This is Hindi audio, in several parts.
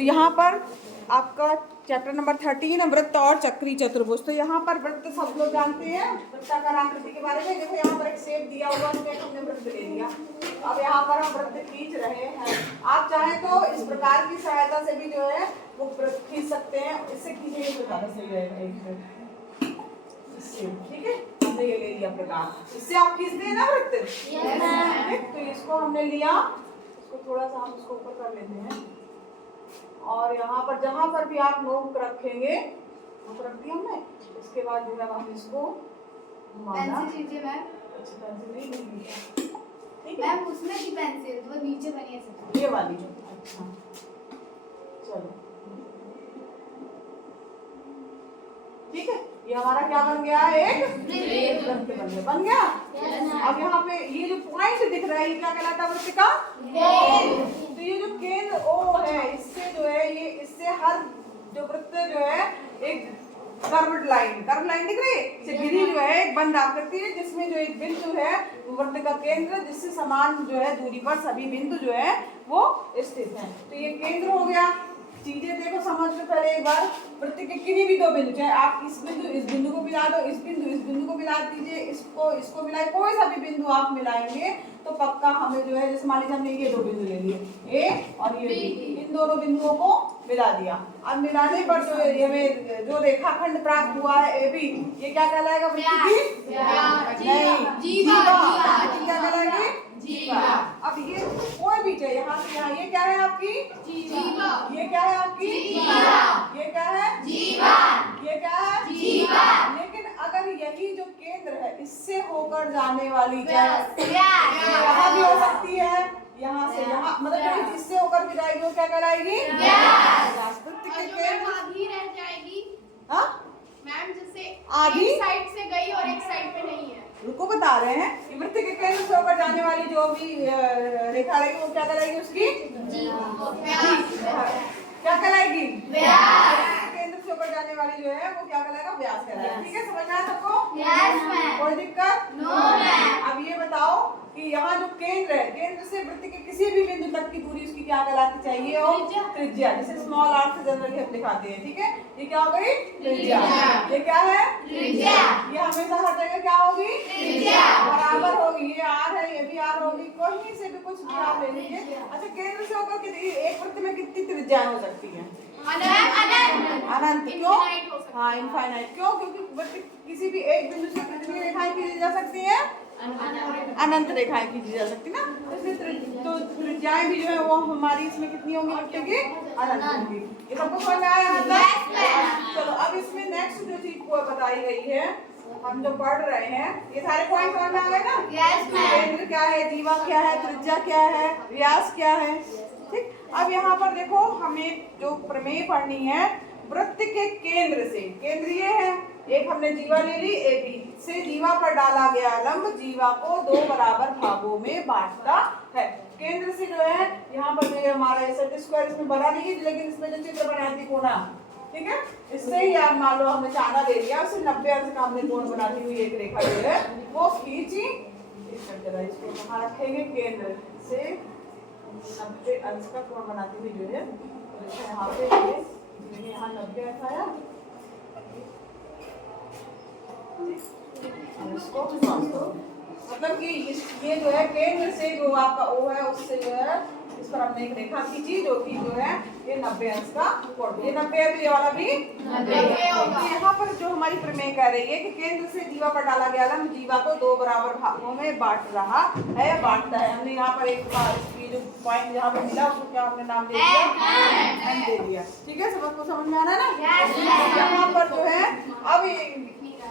तो यहाँ पर आपका चैप्टर नंबर 13 है वृत्त और चक्री चतुर्भुज। तो यहाँ पर वृत्त सब लोग जानते हैं वृत्ताकार आकृति के बारे में। देखो यहाँ पर एक शेप दिया हुआ है, हमने वृत्त ले लिया। अब यहाँ पर हम वृत्त खींच रहे हैं। आप चाहें तो इस प्रकार की सहायता से भी जो है वो वृत्त खींच सकते हैं। इससे खींचेंगे तो ज्यादा सही रहेगा, इससे ठीक है। हमने ये ले लिया प्रकार, इससे आप खींचते हैं ना वृत्त। तो इसको हमने लिया, इसको थोड़ा सा हम इसको ऊपर कर लेते हैं और यहाँ पर जहाँ पर भी आप नोक रखेंगे, नोक रख दिया हमने। इसके बाद जो है हम इसको पेंसिल लीजिए मैम। अच्छा पेंसिल नहीं लीजिए, ठीक है मैम उसमें की पेंसिल वो नीचे बनी है ये वाली। अच्छा चलो ठीक है, ये हमारा क्या बन गया, एक वृत्त बन गया। अब यहाँ पे ये जो पॉइंट दिख रहा है ये क्या कहलाता है, वृत्त का केंद्र। तो ये जो केंद्र O है, इससे जो है ये इससे हर जो वृत्त जो है एक कर्व्ड लाइन दिख रही है, इसे गिरी जो है एक बंद आकृति है जिसमें जो एक बिंदु है वृत्त का केंद्र, जिससे समान जो है दूरी पर सभी बिंदु जो है वो स्थित हैं। तो ये केंद्र हो गया। चीजें देखो समझ लो पहले एक बार, वृत्त के किन्हीं भी दो बिंदु, चाहे आप इस बिंदु को मिला दो, इस बिंदु को मिला दीजिए, इसको मिलाए, कोई सा भी बिंदु आप मिलाएंगे तो पक्का हमें जो है, जैसे मान लीजिए हमने ये दो बिंदु ले लिए ए और ये बी, इन दोनों बिंदुओं को मिला दिया। अब मिलाने पर जो हमें जो रेखाखंड प्राप्त हुआ है ए बी, ये क्या कहलाएगा, वृत्त की जीवा क्या कहलाएगी, जीवा। अब ये कोई भी चाहिए, यहाँ से यहाँ, ये क्या है आपकी जीवा, ये क्या है आपकी जीवा, ये क्या है जीवा, ये क्या है जीवा। लेकिन अगर यही जो केंद्र है इससे होकर जाने वाली क्या व्यास, यहाँ भी हो सकती है, यहाँ से यहाँ, मतलब इससे होकर भी जाएगी वो क्या कहलाएगी, व्यास। वृत्त के केंद्र आधी रह जाएगी हाँ मैम, जैसे आधी एक साइड से गई और एक साइड पे नहीं है। रुको बता रहे हैं, वृत्त के केंद्र से होकर जाने वाली जो भी रेखा रहेगी वो क्या कहलाएगी, उसकी क्या कहलाएगी, केंद्र से होकर जाने वाली जो है वो क्या कहलाएगा, व्यास कहलाएगा। ठीक है, समझ में आया सबको, कोई दिक्कत? अब ये बताओ कि यहाँ जो केंद्र है, केंद्र से वृत्त के किसी भी बिंदु तक की दूरी उसकी क्या कहलाती चाहिए, और त्रिज्या, जिसे स्मॉल आर से जनरली हम दिखाते हैं। ठीक है, ये क्या हो गई, त्रिज्या। ये क्या है, त्रिज्या। ये हमेशा हर जगह क्या होगी, त्रिज्या बराबर होगी। ये आर है, ये भी आर होगी, कहीं से भी कुछ भी आप ले लीजिए। अच्छा, केंद्र से होकर एक वृत्त में कितनी त्रिज्या हो सकती है, अनंत। क्यों, हाँ इनफाइनाइट। क्यों, क्योंकि वृत्त किसी भी एक बिंदु से कितनी रेखाएं खींची जा सकती है, अनंत रेखाएं खींची जा सकती ना। तो त्रिज्याएं भी जो है वो हमारी इसमें कितनी होंगी, वृत्त की अनंत होंगी। ये सबको समझ में आया मतलब? चलो अब इसमें नेक्स्ट जो चीज को बताई गई है, हम जो पढ़ रहे हैं, ये सारे पॉइंट समझ में आ गए ना। केंद्र क्या है, जीवा क्या है, त्रिज्या क्या है, व्यास क्या है। ठीक, अब यहाँ पर देखो हमें जो प्रमेय पढ़नी है, वृत्त के केंद्र से, केंद्र ये है, एक हमने जीवा ले ली, ए बी से जीवा पर डाला गया लंब जीवा को दो बराबर भागों में बांटता है। केंद्र से जो है यहाँ पर जो हमारा सेट स्क्वायर इसमें बना नहीं है, लेकिन इसमें जो चित्र बनाई थी कोना, ठीक है, इससे ही आप मान लो हमने चांदा ले लिया, उससे 90 अंश का हमने कोण बनाती हुई एक रेखा जो है वो खींची। इसको कहाँ रखेंगे, केंद्र से 90 अंश का कोण बनाती हुई जो है यहाँ पे, यहाँ 90 अंश आया, इसको मतलब कि ये जो है केंद्र से जो आपका O है उससे जो है इस पर हमने एक रेखा खींची जो कि जो है ये 90 अंश का कोण, ये 90 है तो ये वाला भी 90 होगा। तो यहाँ पर जो हमारी प्रमेय कह रही है कि केंद्र से जीवा पर डाला गया लंब जीवा को दो बराबर भागों में बांट रहा है, बांटता है। हमने यहाँ पर एक इसकी जो पॉइंट यहाँ पर मिला उसको क्या हमने नाम दे दिया, एन दे दिया। ठीक है, सबको समझ में आना ना। यहाँ पर जो है अब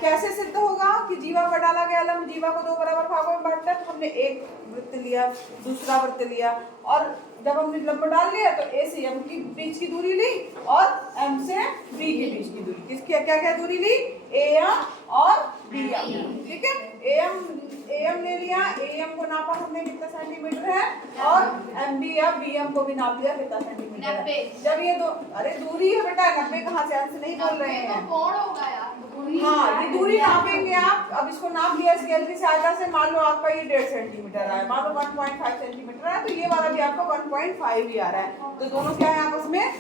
कैसे सिद्ध होगा कि जीवा पर डाला गया लंब जीवा को दो बराबर भागों में बांटता है। हमने एक वृत्त लिया, दूसरा वृत्त लिया, और जब हमने लंब डाल लिया तो ए से एम की बीच की दूरी ली और एम से बी के बीच की दूरी, किसकी क्या क्या दूरी ली, ए एम और बी एम। ठीक है, ए एम ले लिया, ए एम को नापा हमने कितना सेंटीमीटर है, और एम बी या बी एम को भी नाप लिया कितना सेंटीमीटर है। जब ये दो, अरे दूरी है बेटा, 90 कहाँ से, अंश नहीं बोल रहे हैं, कोण होगा यार, हाँ ये दूरी नापेंगे आप। अब इसको नाप लिया स्केल की सहायता से, मान लो आपका ये 1.5 सेंटीमीटर है, मान लो 1.5 सेंटीमीटर है, तो ये वाला भी आपका 1.5 ही आ रहा है, तो दोनों क्या है आपस में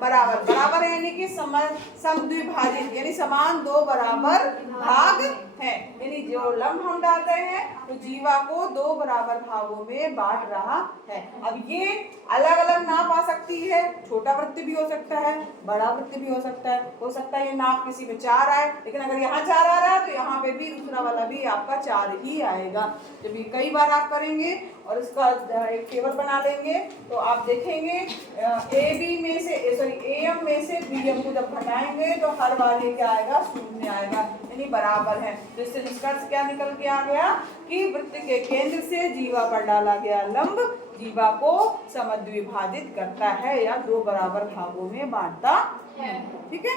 बराबर, बराबर यानी कि समद्विभाजित, यानी समान दो बराबर भाग है। यानी जो लंब हम डाल रहे हैं तो जीवा को दो बराबर भागों में बांट रहा है। अब ये अलग अलग नाप आ सकती है, छोटा वृत्त भी हो सकता है, बड़ा वृत्त भी हो सकता है ये नाप किसी में 4 आए, लेकिन अगर यहाँ 4 आ रहा है तो यहाँ पे भी दूसरा वाला भी आपका 4 ही आएगा। जब ये कई बार आप करेंगे और इसका एक टेबल बना लेंगे तो आप देखेंगे AM में से BM को जब घटाएंगे तो हर बार ये क्या आएगा, शून्य आएगा, यानी बराबर है। तो इससे निष्कर्ष क्या निकल के आ गया कि वृत्त के केंद्र से जीवा पर डाला गया लंब जीवा को समद्विभाजित करता है या दो बराबर भागों में बांटता है। ठीक है,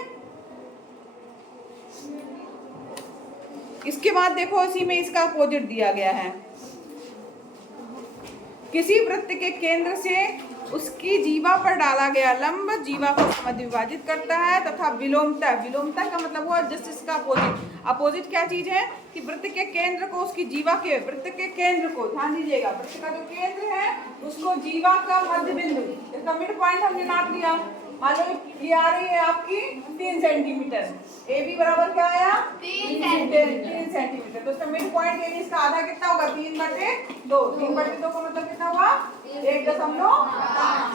इसके बाद देखो इसी में इसका अपोजिट दिया गया है। किसी वृत्त के केंद्र से उसकी जीवा पर डाला गया लंब जीवा को समद्विभाजित करता है तथा विलोमतः, विलोमतः का मतलब हुआ जस्ट इसका अपोजिट। अपोजिट क्या चीज है कि वृत्त के केंद्र को उसकी जीवा के वृत्त के केंद्र को, ध्यान दीजिएगा, वृत्त का जो केंद्र है उसको जीवा का मध्य बिंदु, इसका मिड पॉइंट हमने नाप लिया। मान लो ये आ रही है आपकी 3 सेंटीमीटर, AB बराबर क्या आया 3 सेंटीमीटर, तो इसका मिड पॉइंट यानी इसका आधा कितना होगा 3/2, 3/2 का मतलब कितना हुआ 1.5,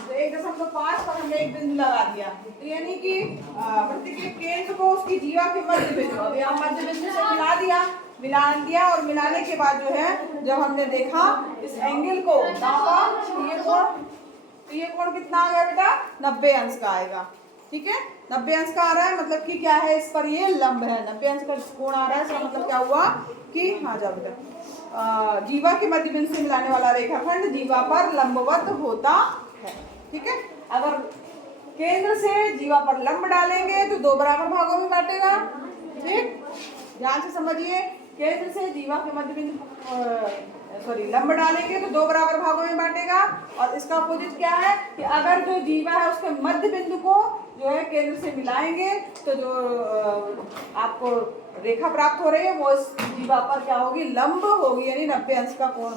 तो 1.5 पर हमने एक बिंदु लगा दिया, तो यानी कि वृत्त के केंद्र को उसकी जीवा के मध्य बिंदु, अब यहाँ मध्य बिंदु से मिला दिया और मिलाने के बाद जो है जब हमने देखा इस एंगल को नापा तो ये कोण कितना आ गया बेटा 90 अंश का आएगा। ठीक है, 90 अंश का आ रहा है, मतलब कि क्या है इस पर ये लंब है, 90 अंश का कोण आ रहा है, इसका मतलब क्या हुआ कि हाँ जाओ बेटा जीवा के मध्य बिंदु से मिलाने वाला रेखाखंड जीवा पर लंबवत होता है। ठीक है, अगर केंद्र से जीवा पर लंब डालेंगे तो दो बराबर भागों में बांटेगा। ठीक, ध्यान से समझिए, केंद्र से जीवा के मध्य बिंदु लंब डालेंगे तो दो बराबर भागों में बांटेगा, और इसका अपोजिट क्या है कि अगर जो जीवा है उसके मध्य बिंदु को जो है केंद्र से मिलाएंगे तो जो आपको रेखा प्राप्त हो रही है वो इस जीवा पर क्या होगी, लंब होगी, यानी 90 अंश का कोण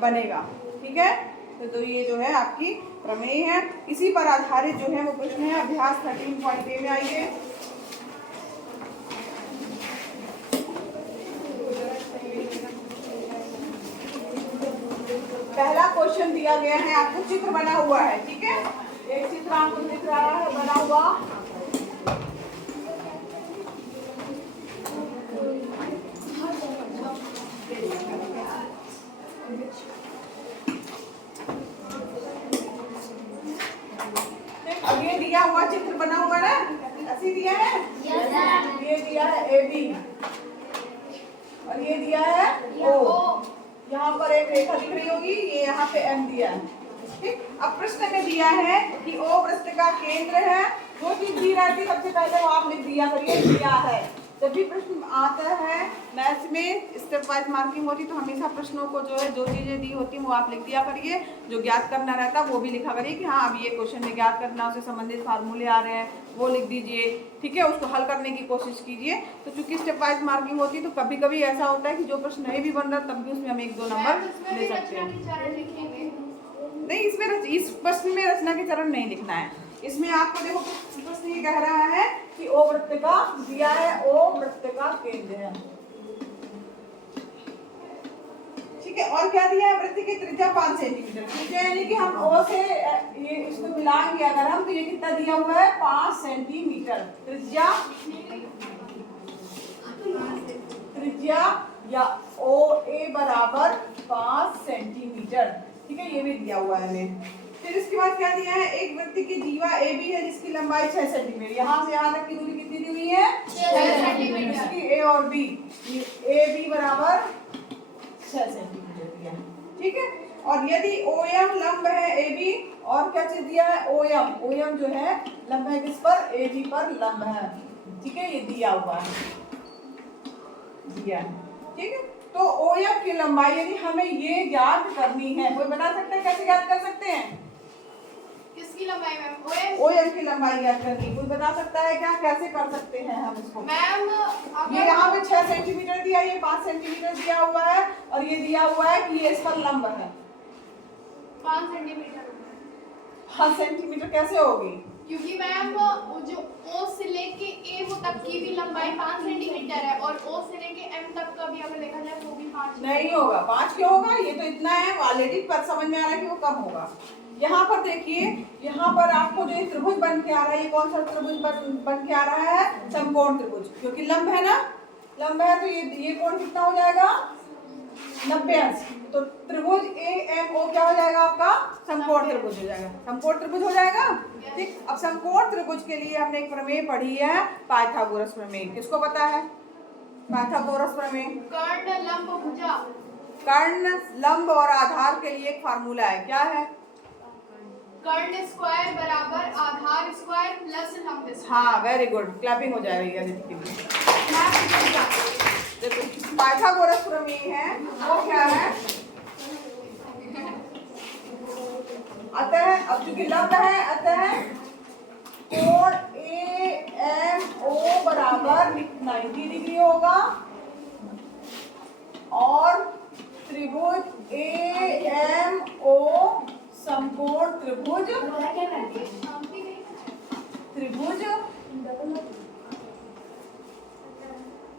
बनेगा। ठीक है, तो ये जो है आपकी प्रमेय है। इसी पर आधारित जो है वो प्रश्न है अभ्यास 13.a में। आइए पहला क्वेश्चन दिया गया है, आपको चित्र बना हुआ है। ठीक है, एक चित्र आपको दिख रहा है बना हुआ, अब ये दिया हुआ चित्र बना हुआ है ना, ऐसे दिया है, ये दिया है AB और ये दिया है O, यहाँ पर एक रेखा दिख रही होगी, ये यहाँ पे M दिया है। ठीक, अब प्रश्न में दिया है कि O वृत्त का केंद्र है, जो चीज दी रहती है सबसे पहले वो आप लिख दिया करिए, दिया है। जब भी प्रश्न आता है मैथ्स में स्टेप वाइज मार्किंग होती तो हमेशा प्रश्नों को जो है जो चीजें दी होती हैं वो आप लिख दिया करिए, जो ज्ञात करना रहता है वो भी लिखा करिए कि हाँ अब ये क्वेश्चन में ज्ञात करना, उससे संबंधित फार्मूले आ रहे हैं वो लिख दीजिए। ठीक है, उसको हल करने की कोशिश कीजिए। तो चूंकि स्टेप वाइज मार्किंग होती है तो कभी कभी ऐसा होता है कि जो प्रश्न नहीं भी बन रहा तब भी उसमें हम 1-2 नंबर ले सकते हैं। नहीं, इसमें इस प्रश्न में रचना के चरण नहीं लिखना है, इसमें आपको देखो प्रश्न ये कह रहा है कि O वृत्त का दिया है, O वृत्त का केंद्र है। ठीक है, और क्या दिया है, वृत्त की त्रिज्या 5 सेंटीमीटर, त्रिज्या यानी कि हम O से ये इसको मिलाएंगे अगर हम तो ये कितना दिया हुआ है 5 सेंटीमीटर त्रिज्या या OA बराबर 5 सेंटीमीटर। ठीक है, ये भी दिया हुआ है हमें। फिर इसके बाद क्या दिया है, एक वृत्त की जीवा AB है जिसकी लंबाई 6 सेंटीमीटर, यहाँ से यहाँ तक की दूरी कितनी दी हुई है 6 सेंटीमीटर, इसकी A और B, AB बराबर 6 सेंटीमीटर दिया। ठीक है, और यदि OM लंब है AB, और क्या चीज दिया है OM जो है लंब है किस पर, AB पर लंब है। ठीक है, ये दिया हुआ है, दिया है। ठीक है, तो OM की लंबाई यानी हमें ये ज्ञात करनी है, कोई बता सकता है कैसे ज्ञात कर सकते हैं, किसकी लंबाई मैम, OM की लंबाई ज्ञात करनी, कोई बता सकता है क्या, कैसे कर सकते हैं हम इसको मैम? ये यहाँ पे 6 सेंटीमीटर दिया, ये 5 सेंटीमीटर दिया हुआ है और ये दिया हुआ है कि ये इस पर लंब है 5 सेंटीमीटर। 5 सेंटीमीटर कैसे होगी, क्योंकि मैम वो जो O से लेके A वो तक की भी लंबाई 5 सेंटीमीटर है और O से लेके M तक का भी अगर देखा जाए वो भी 5 नहीं होगा, 5 क्यों होगा? ये तो इतना है ऑलरेडी, पर समझ में आ रहा है कि वो कम होगा। यहाँ पर देखिए, यहाँ पर आपको जो ये त्रिभुज बन के आ रहा है, ये कौन सा त्रिभुज बन के आ रहा है? समकोण त्रिभुज, क्योंकि लंब है ना, लंब है तो ये कोण कितना हो जाएगा? 90 अंश। तो त्रिभुज AMO क्या हो जाएगा आपका? समकोण त्रिभुज हो जाएगा, समकोण त्रिभुज हो जाएगा। ठीक, अब समकोण त्रिभुज के लिए हमने एक प्रमेय पढ़ी है, पाइथागोरस प्रमेय। किसको पता है पाइथागोरस प्रमेय? कर्ण लंब भुजा। कर्ण, लंब और आधार के लिए एक फार्मूला है, क्या है? कर्ण स्क्वायर बराबर आधार स्क्वायर प्लस लंब स्क्वायर। हाँ, वेरी गुड, क्लैपिंग हो जाएगी अदिति के लिए। देखो पाइथागोरस प्रमेय है, वो क्या है? अतः, अब चूंकि लंब है, अतः कोण AMO बराबर 90 डिग्री होगा और त्रिभुज AMO समकोण त्रिभुज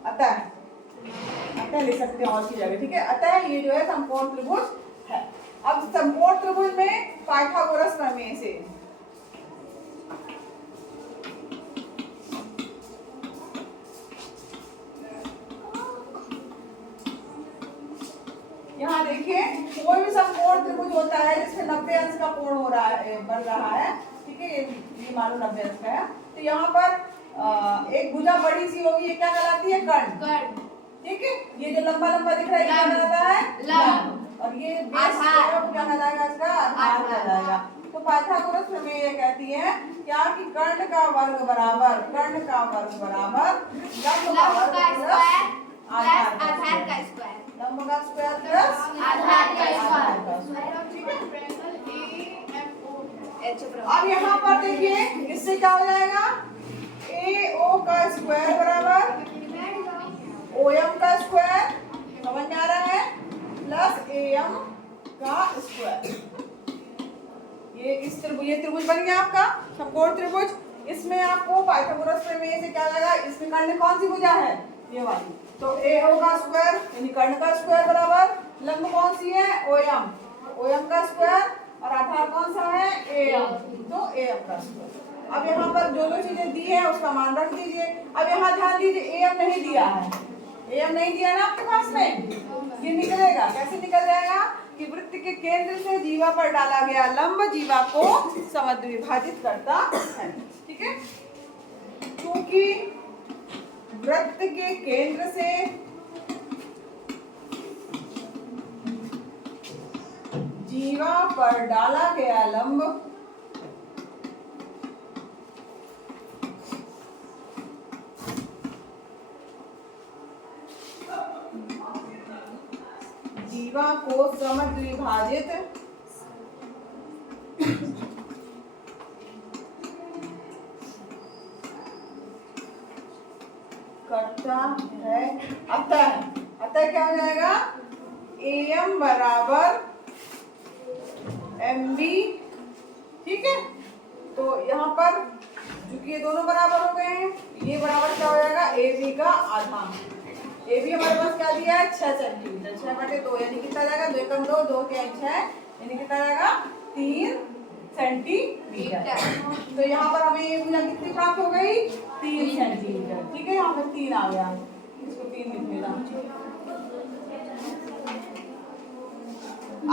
अतः ले सकते हैं और की जगह, ठीक है। अतः ये जो है समकोण त्रिभुज है। अब समकोण त्रिभुज में पाइथागोरस प्रमेय से यहाँ देखिए, कोई भी समकोण त्रिभुज होता है जिसमें 90 अंश का कोण हो रहा है, बन रहा है, ठीक है, ये मान लो 90 अंश का है, तो यहाँ पर एक भुजा बड़ी सी होगी, ये क्या कहलाती है? कर्ण। ठीक है, ये जो लंबा लंबा दिख रहा है, क्या कहलाता है? लंब। और ये बेस जो है वो क्या कहलाएगा? इसका आधार कहलाएगा। तो पाइथागोरस प्रमेय ये कहती है क्या कि कर्ण का वर्ग बराबर लंब का वर्ग प्लस आधार का स्क्वायर, लंब का स्क्वायर प्लस आधार का स्क्वायर, ठीक है। अब यहाँ पर देखिए, इससे क्या हो जाएगा? AO का स्क्वायर बराबर OM का स्क्वायर, समझ में आ रहा है, प्लस AM का स्क्वायर। ये त्रिभुज बन गया आपका समकोण त्रिभुज। इसमें आपको पाइथागोरस प्रमेय से क्या लगा? इसमें कर्ण कौन सी भुजा है? ये वाली। तो AO का स्क्वायर यानी कर्ण का स्क्वायर बराबर लंब कौन सी है? OM का स्क्वायर और आधार कौन सा है? AM, तो AM का स्क्वायर। अब यहाँ पर जो जो चीजें दी है उसका मान रख दीजिए। अब यहाँ ध्यान दीजिए, AM नहीं दिया है, AM नहीं दिया ना आपके पास में, ये निकलेगा कैसे? निकल जाएगा कि वृत्त के केंद्र से जीवा पर डाला गया लंब जीवा को समद्विभाजित करता है, ठीक है। क्योंकि वृत्त के केंद्र से जीवा पर डाला गया लंब जीवा को समद्विभाजित करता है। अतः क्या हो जाएगा? AM बराबर MB, ठीक है। तो यहाँ पर चूंकि ये दोनों बराबर हो गए हैं, ये बराबर क्या हो जाएगा? AB का आधा। AB हमारे पास क्या दिया है? 6 सेंटीमीटर, 6/2 यानी कितना जाएगा? 2 एकम 2, 2 के 6 यानी कितना जाएगा? 3 सेंटीमीटर। तो यहाँ पर हमें ये भुजा कितनी प्राप्त हो गई? 3 सेंटीमीटर, ठीक है। यहाँ पर 3 आ गया, इसको 3 लिख लेना।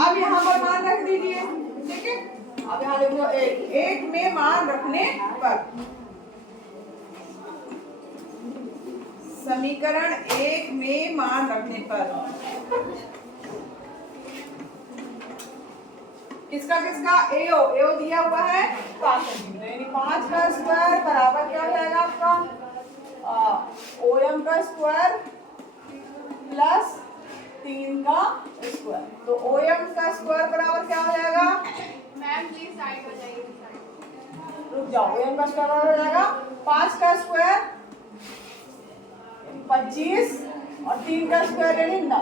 अब यहाँ पर मान रख दीजिए, ठीक है। अब यहाँ लिख लो एक में मान रखने पर, समीकरण 1 में मान रखने पर किसका AO दिया हुआ है 5 सेंटीमीटर, यानी 5 का स्क्वायर बराबर क्या हो जाएगा आपका? OM का स्क्वायर प्लस 3 का स्क्वायर। तो OM का स्क्वायर बराबर क्या हो जाएगा? मैम प्लीज साइड हो जाइए, रुक जाओ। OM का स्क्वायर बराबर हो जाएगा 5 का स्क्वायर 25 और 3 का स्क्वायर यानी 9,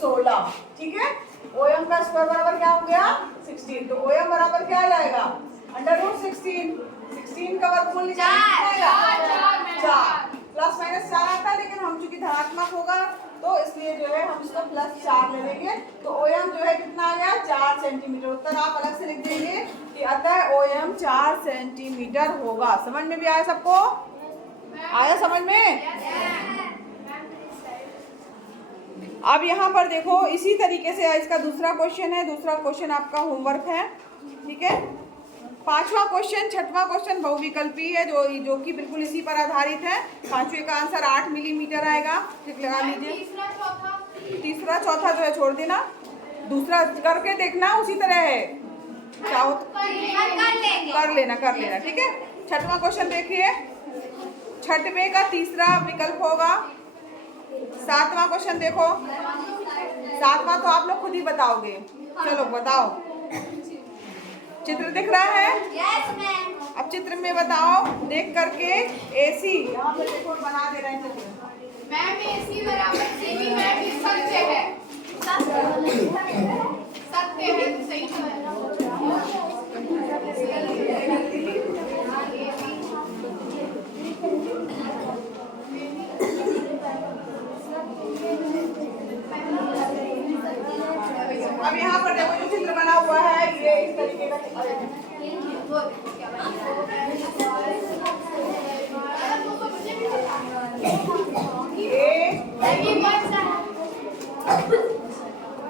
16, ठीक है। OM का स्क्वायर बराबर क्या हो गया? 16। तो OM बराबर क्या आ जाएगा? √16। बोलने चार, चार प्लस माइनस 4 आता है, लेकिन हम चूंकि धनात्मक होगा तो इसलिए जो है हम इसको +4 ले लेंगे। तो ओएम जो है कितना आ गया 4 सेंटीमीटर। उत्तर आप अलग से लिख देंगे कि अतः ओएम 4 सेंटीमीटर होगा। समझ में भी आया सबको? आया समझ में? अब यहाँ पर देखो इसी तरीके से इसका दूसरा क्वेश्चन है। दूसरा क्वेश्चन आपका होमवर्क है, ठीक है। पांचवा क्वेश्चन, छठवां क्वेश्चन बहुविकल्पी है जो कि बिल्कुल इसी पर आधारित है। पांचवें का आंसर 8 मिलीमीटर आएगा। ठीक लगा लीजिए। तीसरा चौथा जो है छोड़ देना, दूसरा करके देखना उसी तरह है, चाहो तो कर लेना ठीक है। छठवां क्वेश्चन देखिए, छठवें का तीसरा विकल्प होगा। सातवां क्वेश्चन देखो, सातवां तो आप लोग खुद ही बताओगे। चलो बताओ, चित्र दिख रहा है? Yes ma'am. अब चित्र में बताओ देख करके। एसी यहाँ पे देखो बना दे रहे हैं चित्र। मैम AC बराबर CV मैम ये सत्य है, सत्य है, सही तो है। अब यहाँ पर देखो जो चित्र बना हुआ है ये इस तरीके का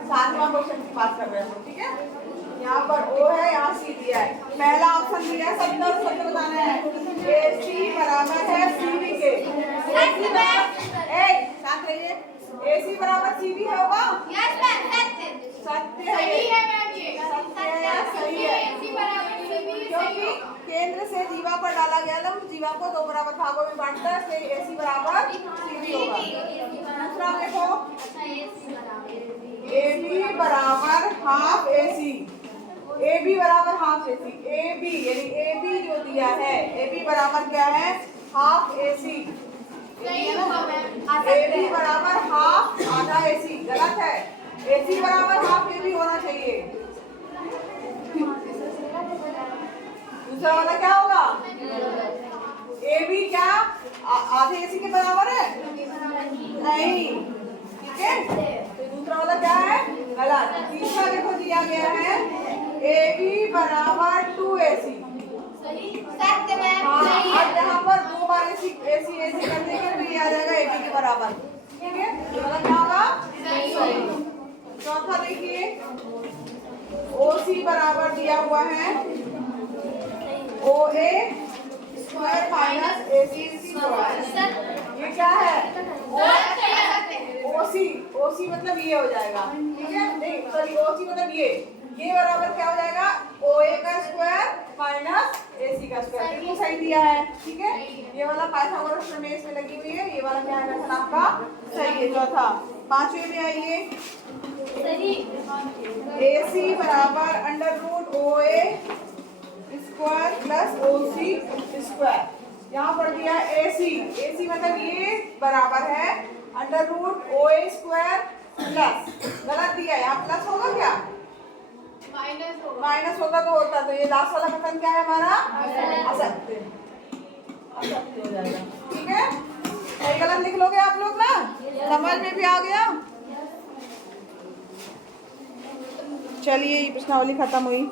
सातवां क्वेश्चन की बात कर रहे हैं, ठीक है। यहाँ पर O है, यहाँ C दिया है। पहला ऑप्शन दिया है 70 बताना है। AC बराबर है CV के। साथ रहिए। AC बराबर CV होगा? यस मैम, सत्य है। सही है मैम, ये सत्य है, सही है। AC बराबर CV क्योंकि केंद्र से जीवा पर डाला गया लंब जीवा को 2 बराबर भागों में बांटता है, इसलिए AC बराबर CV होगा। दूसरा देखो, AB बराबर हाफ AC। AB बराबर हाफ AC। AB यानी AB जो दिया है, AB बराबर क्या है? Half AC। AB बराबर हाफ आधा AC। गलत है, AC बराबर हाफ AB होना चाहिए। दूसरा वाला क्या होगा? AB क्या आधे AC के बराबर है? नहीं, ठीक है। तो दूसरा वाला क्या है? गलत। तीसरा देखो दिया गया है AB बराबर 2AC। सत्य मैम, सही है। अब यहाँ पर 2 बार AC कर देंगे तो ये आ जाएगा AB के बराबर, ठीक है। ये वाला क्या होगा? सही। चौथा देखिए, OC बराबर दिया हुआ है OA square minus AC square. ये क्या है? OC मतलब ये हो जाएगा, ठीक है। नहीं सॉरी, OC मतलब ये बराबर क्या हो जाएगा? OA का स्क्वायर माइनस AC का स्क्वायर। बिल्कुल सही दिया है, ठीक है। ये वाला पाइथागोरस प्रमेय में लगी हुई है। ये वाला क्या है क्वेश्चन आपका? सही है। चौथा, पांचवें में आइए। AC बराबर √OA square plus OC square. यहाँ पर दिया AC मतलब ये बराबर है √OA स्क्वायर प्लस, गलत दिया है। यहाँ प्लस होगा क्या? माइनस होता तो होता। तो ये लास्ट वाला कथन क्या है हमारा? असत्य हो जाएगा, ठीक है। सही गलत लिख लोगे आप लोग ना, समझ में भी आ गया। चलिए ये प्रश्नावली खत्म हुई।